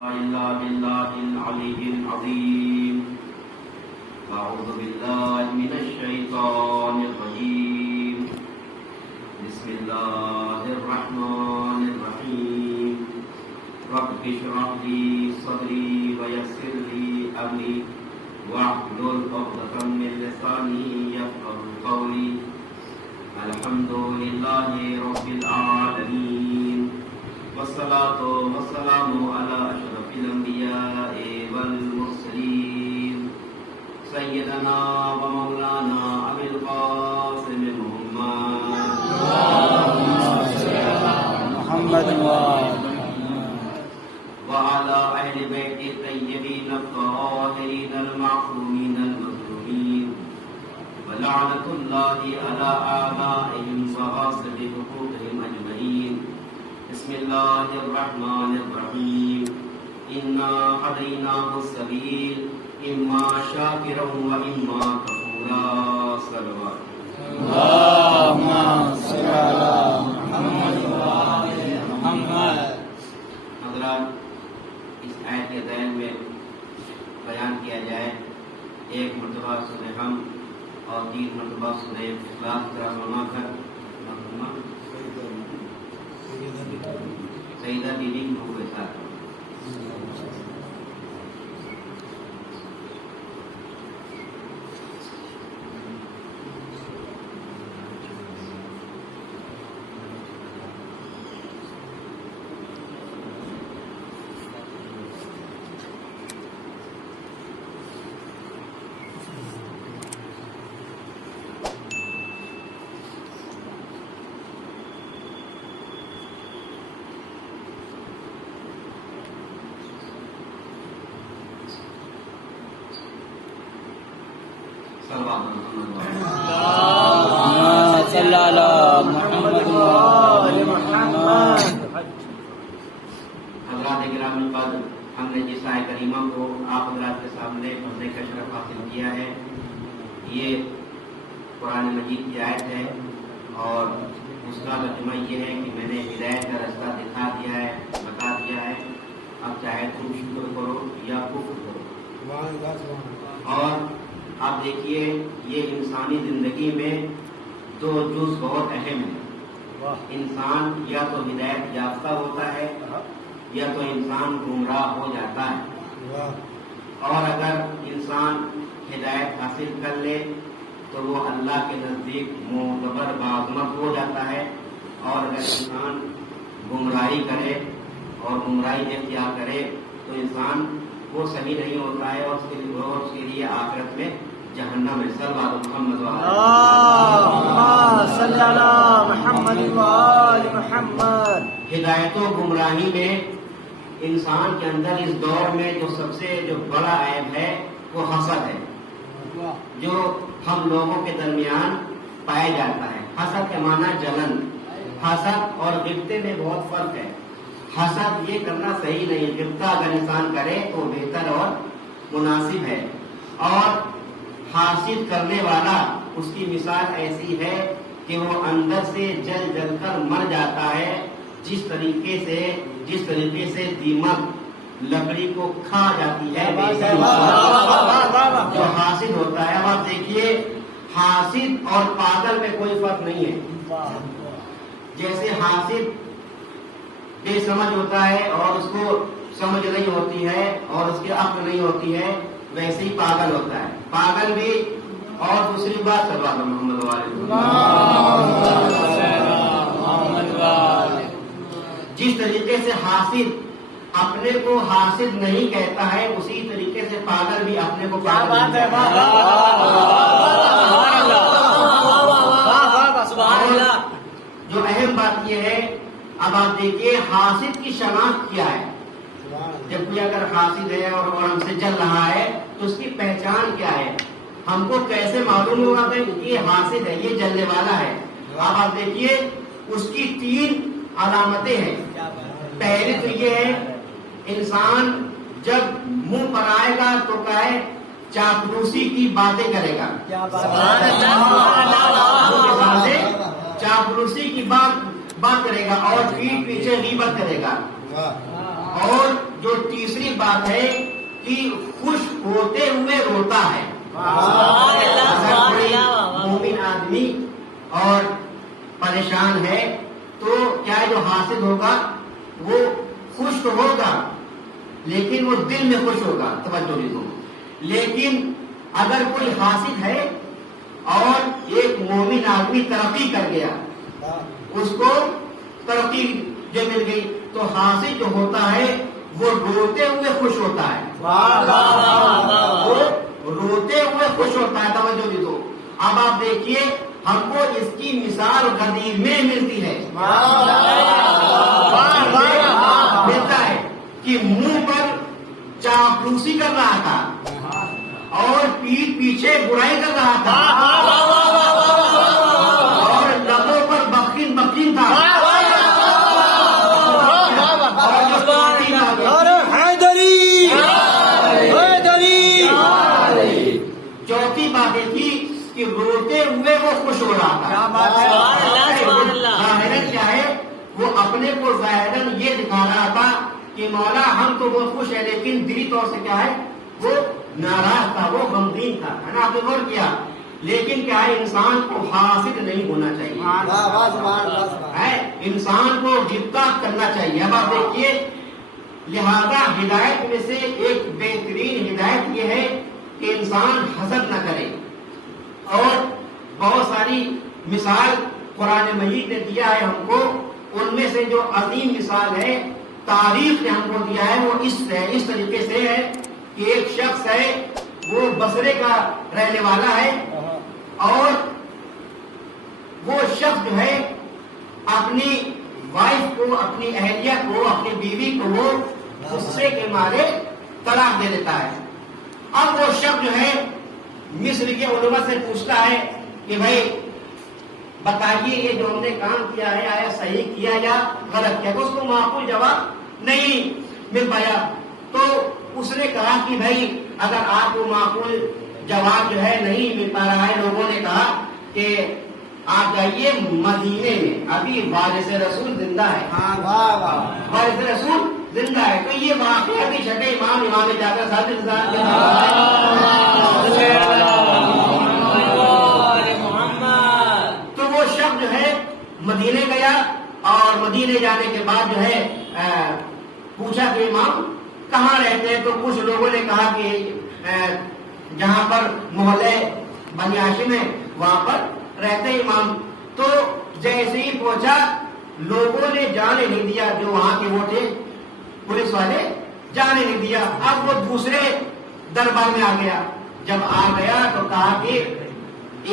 إلا بالله العلي العظيم. أعوذ بالله من الشيطان الرجيم. بسم الله الرحمن الرحيم. رب اشرح لي صدري ويسر لي أمري واحلل عقدة من لساني يفقهوا قولي. الحمد لله رب العالمين والصلاة والسلام على أشرف الأنبياء والمرسلين سيدنا ومولانا أبي القاسم محمد وعلى أهل بيت الطيبين الطاهرين المعصومين المظلومين ولعنة الله على آبائهم وغاصب حقوقهم أجمعين. بسم الله الرحمن الرحيم. إنا هديناه السبيل إما شاكرا وإما كفورا. صلوات اللهم صل على محمد وآل محمد. حضرات، اس آیت کے ذیل میں بیان کیا جائے 1 مرتبہ سورہ ہم اور 3 مرتبہ سورہ اخلاص کا سنا کر سیدہ بیوی کو کے ساتھ اللهم صل على محمد وآل محمد. حضرات گرامی قدر، ہم نے جس آیت کریمہ کو آپ حضرات کے سامنے پڑھنے کا شرف حاصل کیا ہے، یہ قرآن مجید کی آیت ہے اور اس کا ترجمہ یہ ہے کہ میں نے ہدایت کا رستہ دکھا دیا ہے، بتا دیا ہے، اب چاہے تم شکر کرو یا کفر کرو. اور آپ دیکھیے یہ انسانی زندگی میں 2 جز بہت اہم ہیں. انسان یا تو ہدایت یافتہ ہوتا ہے یا تو انسان گمراہ ہو جاتا ہے. اور اگر انسان ہدایت حاصل کر لے تو وہ اللہ کے نزدیک معتبر باعظمت ہو جاتا ہے، اور اگر انسان گمراہی کرے اور گمراہی اختیار کرے تو انسان وہ صحیح نہیں ہوتا ہے اور اس کے لیے آخرت میں جہنم ہے. صلوات محمد اللهم صل على محمد وآل محمد. ہدایت و گمراہی میں انسان کے اندر اس دور میں جو سب سے بڑا عیب ہے وہ حسد ہے، جو ہم لوگوں کے درمیان پایا جاتا ہے. حسد کے معنی جلن. حسد اور غبطے میں بہت فرق ہے. حسد یہ کرنا صحیح نہیں، غبطہ اگر انسان کرے تو بہتر اور مناسب ہے. اور حاسد کرنے والا اس کی مثال ایسی ہے کہ وہ اندر سے جل جل کر مر جاتا ہے، جس طریقے سے دیمک لکڑی کو کھا جاتی ہے. جو حاسد ہوتا ہے، اب آپ دیکھیے حاسد اور پاگل میں کوئی فرق نہیں ہے. جیسے حاسد بے سمجھ ہوتا ہے اور اس کو سمجھ نہیں ہوتی ہے اور اس کی عقل نہیں ہوتی ہے، ویسے ہی پاگل ہوتا ہے. پاگل بھی. اور دوسری بات سلوات محمد والے، جس طریقے سے حاسد اپنے کو حاسد نہیں کہتا ہے، اسی طریقے سے پاگل بھی اپنے کو پاگل نہیں کہتا ہے. جو اہم بات یہ ہے، اب آپ دیکھیے حاسد کی شناخت کیا ہے. جب کوئی اگر حاسد ہے اور ہم سے چل رہا ہے تو اس کی پہچان کیا ہے؟ ہم کو کیسے معلوم ہوگا کہ یہ حاسد ہے، یہ جلنے والا ہے؟ اب آپ دیکھیے اس کی 3 علامتیں ہیں. پہلی تو یہ ہے، انسان جب منہ پر آئے گا تو کہے چاپلوسی کی باتیں کرے گا. چاپلوسی کی بات کرے گا اور پیٹھ پیچھے غیبت کرے گا. اور جو تیسری بات ہے کہ خوش ہوتے ہوئے روتا ہے. اگر کوئی مومن آدمی اور پریشان ہے تو کیا جو حاسد ہوگا وہ خوش تو ہوگا لیکن وہ دل میں خوش ہوگا. توجہ بھی دو. لیکن اگر کوئی حاسد ہے اور ایک مومن آدمی ترقی کر گیا, اس کو ترقی جو مل گئی, تو حاسد جو ہوتا ہے وہ روتے ہوئے خوش ہوتا ہے. وہ روتے ہوئے خوش ہوتا ہے. توجہ بھی دو. اب آپ دیکھیے ہم کو اس کی مثال غدیر میں ملتی ہے. ملتا ہے کہ منہ پر چاپلوسی کر رہا تھا اور پیٹھ پیچھے برائی کر رہا تھا اور لبوں پر بخین بخین تھا. چوتھی بات یہ تھی کہ روتے ہوئے وہ خوش ہو رہا تھا. ظاہراً کیا ہے, وہ اپنے کو ظاہراً یہ دکھا رہا تھا کہ مولا ہم تو بہت خوش ہیں, لیکن دلی طور سے کیا ہے وہ ناراض تھا, وہ غمگین تھا. ہے نا, آپ نے غور کیا. لیکن کیا ہے, انسان کو حاسد نہیں ہونا چاہیے, انسان کو غبطہ کرنا چاہیے. اب آپ دیکھیے, لہذا ہدایت میں سے ایک بہترین ہدایت یہ ہے کہ انسان حسد نہ کرے. اور بہت ساری مثال قرآن مجید نے دیا ہے ہم کو. ان میں سے جو عظیم مثال ہے تاریخ نے ہم کو دیا ہے وہ اس طریقے سے ہے کہ ایک شخص ہے, وہ بصرے کا رہنے والا ہے, اور وہ شخص جو ہے اپنی وائف کو, اپنی اہلیہ کو, اپنی بیوی کو وہ غصے کے مارے طلاق دے دیتا ہے. اب وہ شخص جو ہے مصر کے علماء سے پوچھتا ہے کہ بھائی بتائیے یہ جو ہم نے کام کیا ہے آیا صحیح کیا یا غلط کیا. تو اس کو معقول جواب نہیں مل پایا. تو اس نے کہا کہ بھائی اگر آپ کو معقول جواب جو ہے نہیں مل پا رہا ہے, لوگوں نے کہا کہ آپ جائیے مدینے میں, ابھی وارث رسول زندہ ہے. وارث رسول زندہ ہے. تو یہ واقعہ بھی چھٹے امام جعفر صادق تو وہ شخص جو ہے مدینے گیا, اور مدینے جانے کے بعد جو ہے پوچھا کہ امام کہاں رہتے ہیں. تو کچھ لوگوں نے کہا کہ جہاں پر محلے بنی ہاشم ہے وہاں پر رہتے امام. تو جیسے ہی پہنچا لوگوں نے جانے نہیں دیا, جو وہاں کے وہ تھے پولیس والے جانے نہیں دیا. اب وہ دوسرے دربار میں آ گیا. جب آ گیا تو کہا کہ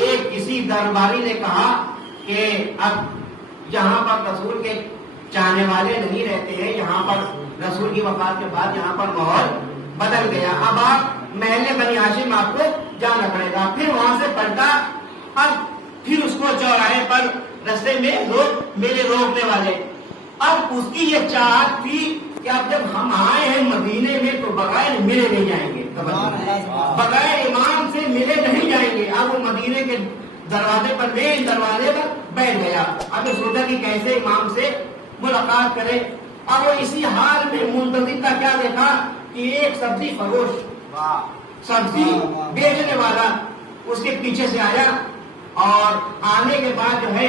ایک کسی درباری نے کہا کہ اب یہاں پر رسول کے چاہنے والے نہیں رہتے ہیں, یہاں پر رسول کی وفات کے بعد یہاں پر ماحول بدل گیا, اب آپ محلے بنی ہاشم آپ کو جانا پڑے گا. پھر وہاں سے پلٹا. اب پھر اس کو چوراہے پر رستے میں لوگ میلے روکنے والے. اب اس کی یہ چاہت تھی کہ اب جب ہم آئے ہیں مدینے میں تو بغیر ملے نہیں جائیں گے, بغیر امام سے ملے نہیں جائیں گے. اب وہ مدینے کے دروازے پر مین دروازے پر بیٹھ گیا. اب سوچا کہ کیسے امام سے ملاقات کرے. اب وہ اسی حال میں منتظر کا کیا دیکھا کہ ایک سبزی فروش, سبزی بیچنے والا اس کے پیچھے سے آیا, اور آنے کے بعد جو ہے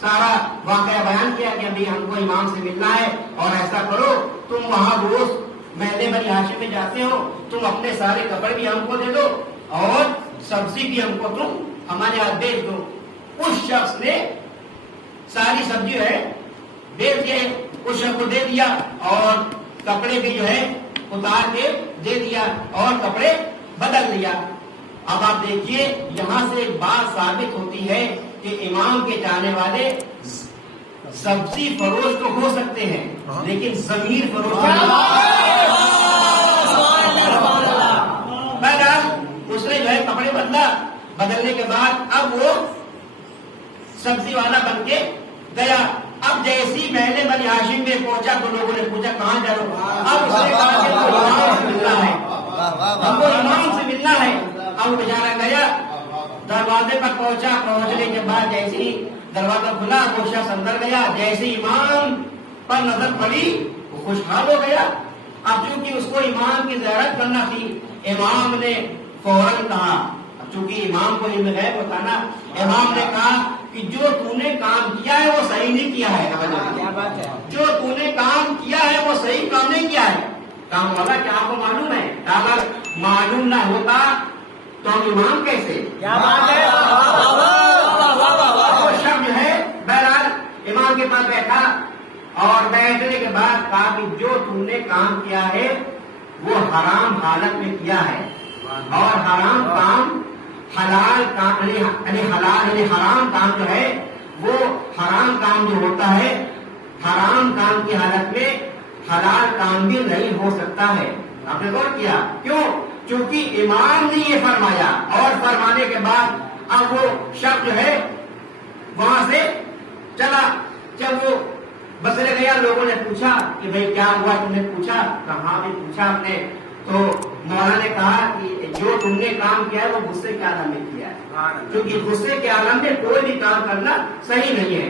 سارا واقعہ بیان کیا کہ ابھی ہم کو امام سے ملنا ہے, اور ایسا کرو تم وہاں روز محلے بنی ہاشم میں جاتے ہو, تم اپنے سارے کپڑے بھی ہم کو دے دو اور سبزی بھی ہم کو تم ہمارے ہاتھ بیچ دو. اس شخص نے ساری سبزی ہے بیچ کے اس شخص کو دے دیا, اور کپڑے بھی جو ہے اتار کے دے دیا, اور کپڑے بدل دیا. اب آپ دیکھیے یہاں سے ایک بات ثابت ہوتی ہے کہ امام کے جانے والے سبزی فروش تو ہو سکتے ہیں لیکن ضمیر فروش بہرحال اس نے جو ہے کپڑے بدلا. بدلنے کے بعد اب وہ سبزی والا بن کے گیا. اب جیسی محلے بنی ہاشم میں پہنچا تو لوگوں نے پوچھا کہاں جا رہے ہو. اب اس نے کہا کہ امام سے ملنا ہے, ہم کو امام سے ملنا ہے. اب بیچارہ گیا, دروازے پر پہنچا. پہنچنے کے بعد جیسے ہی دروازہ کھلا وہ شخص اندر گیا. جیسے امام پر نظر پڑی وہ خوشحال ہو گیا اب چونکہ اس کو امام کی زیارت کرنا تھی، امام نے فوراً کہا، چونکہ امام کو علم غیب ہوتا نا، امام نے کہا کہ جو تو نے کام کیا ہے وہ صحیح نہیں کیا ہے، کیا بات ہے، جو تو نے کام کیا ہے وہ صحیح کام نہیں کیا ہے۔ کام والا کیا آپ کو معلوم ہے؟ اگر معلوم نہ ہوتا تو ہم امام کیسے؟ کیا بات ہے، وہ شخص جو ہے بہرحال امام کے پاس بیٹھا اور بیٹھنے کے بعد کہا کہ جو تم نے کام کیا ہے وہ حرام حالت میں کیا ہے، اور حرام کام حلال کام یعنی حرام کام جو ہے وہ حرام کام جو ہوتا ہے، حرام کام کی حالت میں حلال کام بھی نہیں ہو سکتا ہے۔ آپ نے غور کیا کیوں؟ چونکہ امام نے یہ فرمایا، اور فرمانے کے بعد اب وہ شخص جو ہے وہاں سے چلا۔ جب وہ بسرے گیا، لوگوں نے پوچھا کہ بھئی کیا ہوا، تم نے پوچھا؟ کہاں بھی پوچھا ہم نے، تو مولانا نے کہا کہ جو تم نے کام کیا ہے وہ غصے کے عالم میں کیا ہے، کیونکہ غصے کے عالم میں کوئی بھی کام کرنا صحیح نہیں ہے۔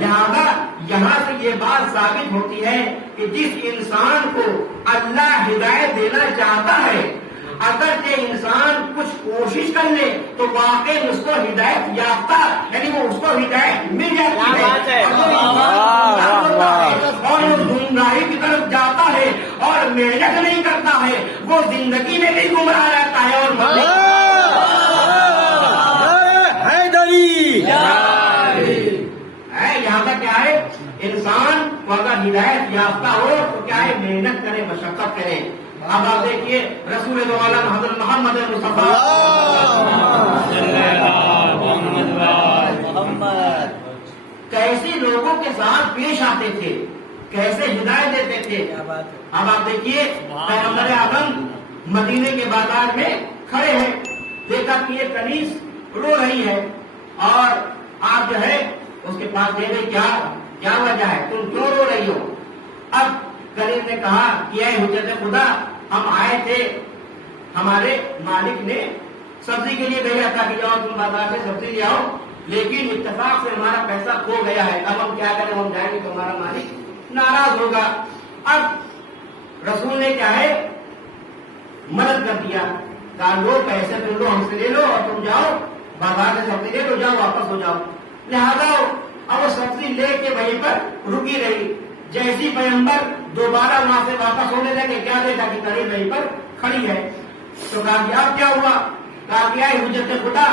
لہذا یہاں سے یہ بات ثابت ہوتی ہے کہ جس انسان کو اللہ ہدایت دینا چاہتا ہے، اگرچہ انسان کچھ کوشش کر لے تو واقعی اس کو ہدایت یافتہ، یعنی وہ اس کو ہدایت مل جاتی ہے، اور وہ گمراہی کی طرف جاتا ہے اور محنت نہیں کرتا ہے، وہ زندگی میں بھی گمراہ رہتا ہے۔ اور یہاں تک کیا ہے، انسان کو اگر ہدایت یافتہ ہو تو کیا ہے، محنت کرے، مشقت کرے۔ اب آپ دیکھیے رسول دو عالم حضرت محمد مصطفیٰ کیسے لوگوں کے ساتھ پیش آتے تھے، کیسے ہدایت دیتے تھے۔ اب آپ دیکھیے پیغمبر اعظم مدینے کے بازار میں کھڑے ہیں، دیکھا کہ یہ کنیز رو رہی ہے، اور آپ جو ہے اس کے پاس گئے، بھائی کیا وجہ ہے، تم کیوں رو رہی ہو؟ اب کنیز نے کہا کہ اے حجت خدا، ہم آئے تھے، ہمارے مالک نے سبزی کے لیے بھیجا تھا کہ جاؤ تم بازار سے سبزی لے آؤ، لیکن اتفاق سے ہمارا پیسہ کھو گیا ہے، اب ہم کیا کریں، ہم جائیں گے تو ہمارا مالک ناراض ہوگا۔ اب رسول نے کیا ہے، مدد کر دیا، کہا لو پیسے تم لو، ہم سے لے لو، اور تم جاؤ بازار سے سبزی لے لو، جاؤ واپس ہو جاؤ۔ لہذا اب وہ سبزی لے کے وہیں پر رکی رہی، جیسی پیغمبر دوبارہ وہاں سے واپس ہونے لگے، کیا دیکھا کہ قریب وہیں پر کھڑی ہے، تو کہا کہ اب کیا ہوا؟ کہا کہ اے حجت خدا،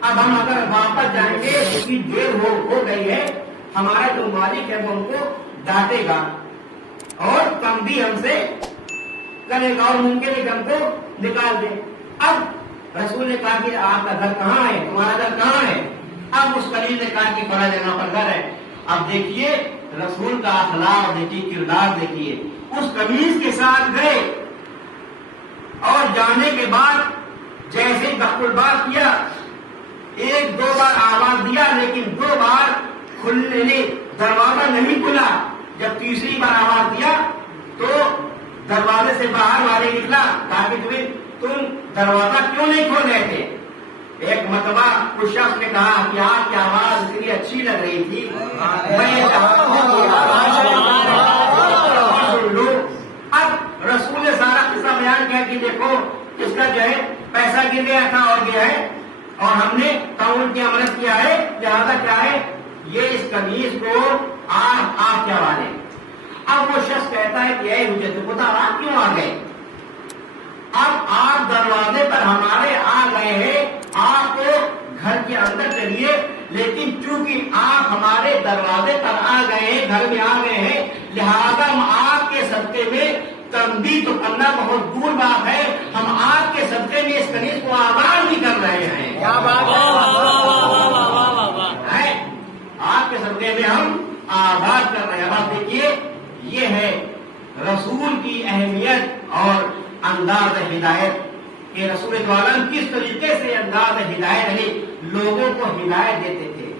اب ہم اگر واپس جائیں گے اس کی دیر ہو گئی ہے، ہمارا جو مالک ہے وہ ہم کو ڈانٹے گا اور کم بھی ہم سے کرے گا، اور ممکن ہے کہ ہم کو نکال دے۔ اب رسول نے کہا کہ آپ کا گھر کہاں ہے، تمہارا گھر کہاں ہے؟ اب اس قریب نے کہا کہ بڑا جگہ پر گھر ہے۔ اب دیکھیے رسول کا اخلاق دیکھیے، کردار دیکھیے، اس قمیض کے ساتھ گئے، اور جانے کے بعد جیسے دخل بات کیا، ایک دو بار آواز دیا، لیکن دو بار کھلنے دروازہ نہیں کھلا۔ جب تیسری بار آواز دیا تو دروازے سے باہر والے نکلا، کہا کہ تم دروازہ کیوں نہیں کھول رہے تھے؟ ایک مرتبہ کچھ شخص نے کہا کہ آپ کی آواز اتنی اچھی لگ رہی تھی، میں لو۔ اب رسول نے سارا قصہ بیان کیا کہ دیکھو اس کا جو ہے پیسہ گر گیا تھا اور گیا ہے، اور ہم نے تعاون کی عمل کیا ہے، لہٰذا کیا ہے یہ اس قمیض کو آپ کے حوالے۔ اب وہ شخص کہتا ہے کہ اے حجت خدا، آپ کیوں آ گئے؟ اب آپ دروازے پر ہمارے آ گئے ہیں، آپ کو گھر کے اندر چلیے، لیکن چونکہ آپ ہمارے دروازے پر آ گئے ہیں، گھر میں آ گئے ہیں، لہذا ہم آپ کے صدقے میں تنبیہ تو کرنا بہت دور بات ہے، ہم آپ کے صدقے میں اس کنیز کو آباد بھی کر رہے ہیں۔ کیا بات ہے، آپ کے صدقے میں ہم آباد کر رہے ہیں۔ اب دیکھیے یہ ہے رسول کی اہمیت اور انداز ہدایت کہ رسول عالم کس طریقے سے انداز ہدایت یعنی لوگوں کو ہدایت دیتے تھے۔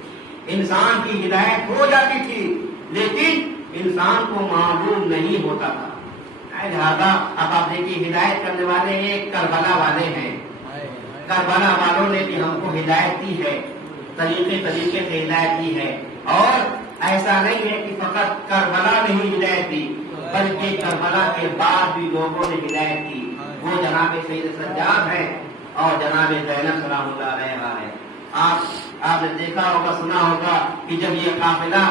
انسان کی ہدایت ہو جاتی تھی لیکن انسان کو معلوم نہیں ہوتا تھا، لہذا اب آپ دیکھیے ہدایت کرنے والے ایک کربلا والے ہیں، کربلا والوں نے بھی ہم کو ہدایت دی ہے، طریقے طریقے سے ہدایت دی ہے، اور ایسا نہیں ہے کہ فقط کربلا نے ہی ہدایت دی، بلکہ کربلا کے بعد بھی لوگوں نے ہدایت کی، وہ جناب سید سجاد ہے اور جناب زینب سلام اللہ علیہا ہے۔ آپ نے دیکھا ہوگا، سنا ہوگا کہ جب یہ قافلہ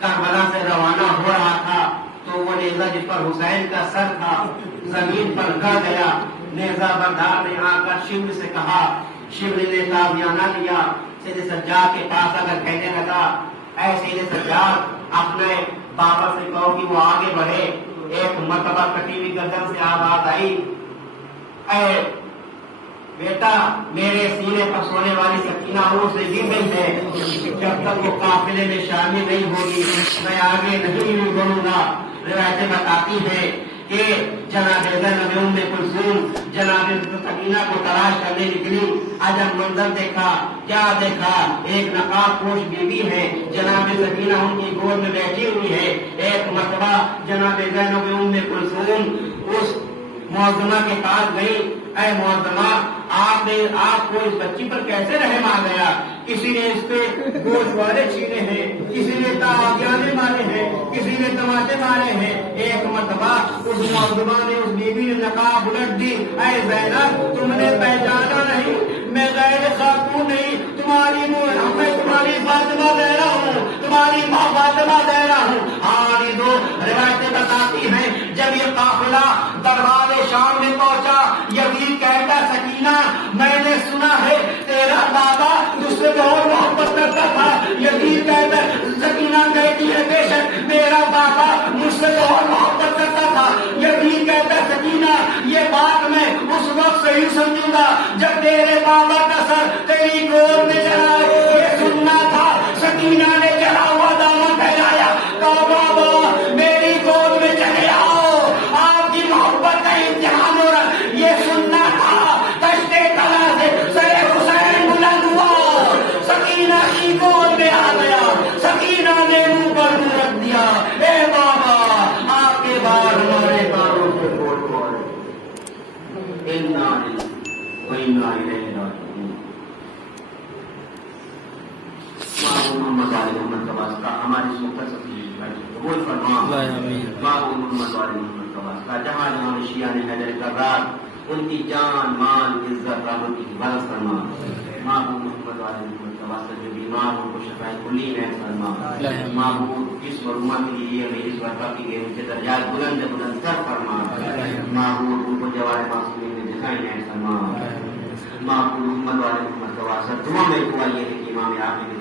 کربلا سے روانہ ہو رہا تھا تو وہ نیزہ جس پر حسین کا سر تھا زمین پر گڑ گیا۔ نیزہ بردار نے آ کر شبل سے کہا، شبل نے تازیانہ لیا، سید سجاد کے پاس آ کر کہنے لگا، اے سید سجاد اپنے بابا سے کہو کہ وہ آگے بڑھے۔ ایک مرتبہ کٹی ہوئی گردن سے آواز آئی، اے بیٹا میرے سینے پر سونے والی سکینہ روح سے گر گئی ہے، جب تک وہ قافلے میں شامل نہیں ہوگی میں آگے نہیں بڑھوں گا۔ روایتیں بتاتی ہیں کہ جناب زینب ام کلثوم جناب سکینہ کو تلاش کرنے نکلی، عجب منظر دیکھا، کیا دیکھا، ایک نقاب پوش بیوی ہے، جناب سکینہ ان کی گود میں بیٹھی ہوئی ہے۔ ایک مرتبہ جناب زینب ام کلثوم اس معظمہ کے پاس گئی، اے معظمہ آپ کو اس بچی پر کیسے رحم آ گیا؟ کسی نے اس پہ گوشت والے چھینے ہیں، کسی نے تاغیانے مارے ہیں، کسی نے ٹماٹے مارے ہیں۔ ایک مرتبہ اس معظمہ نے، اس بیوی نے نقاب الٹ دی، اے زینب تم نے پہچانا نہیں، میں غیر خاتون نہیں، تمہاری میں تمہاری فاطمہ زہرا ہوں، تمہاری ماں فاطمہ زہرا ہوں۔ ہماری دو روایتیں بتاتی ہیں جب یہ قافلہ دربار شام میں پہنچا، یزید کہتا سکینہ میں نے سنا ہے تیرا بابا تجھ سے بہت محبت کرتا تھا۔ یزید کہتا سکینہ کہتی ہے بے شک میرا بابا مجھ سے بہت محبت کرتا تھا۔ یزید کہتا سکینہ یہ بات میں اس وقت صحیح سمجھوں گا جب تیرے بابا کا سر تیری گود میں چلا، یہ سننا تھا۔ سکینہ نے چلا ہوا دامن پھیلایا، کہا بابا میری گود میں چلے آؤ، آپ کی محبت کا امتحان ہو رہا، یہ سننا تھا۔ کشتے کلا سے سر حسین بلند ہوا، سکینہ کی گود میں آ گیا، سکینہ نے منہ پر منہ رکھ دیا، اے بابا آپ کے بعد ہمارے کاروں سے کھول کھول محمد علی محمد کا واسطہ ہماری سوکر قبول فرما، محمد علی محمد کا واسطہ جہاں جہاں شیعہ نے حیدر کرار ان کی جان مان عزت رحمت کی حفاظت فرما۔ محبوب محمد علی محمد کا واسطہ جو بیمار ان کو شفاء کلی میں فرما۔ محبوب اس مرحومہ کے لیے اس برپا کی گئے ان کے درجات بلند بلند کر فرما۔ محبوب ان کو جوار معصومین میں دکھائی نہیں فرما۔ محبوب محمد علی محمد کا واسطہ دعا میں دعا یہ ہے کہ امام آخر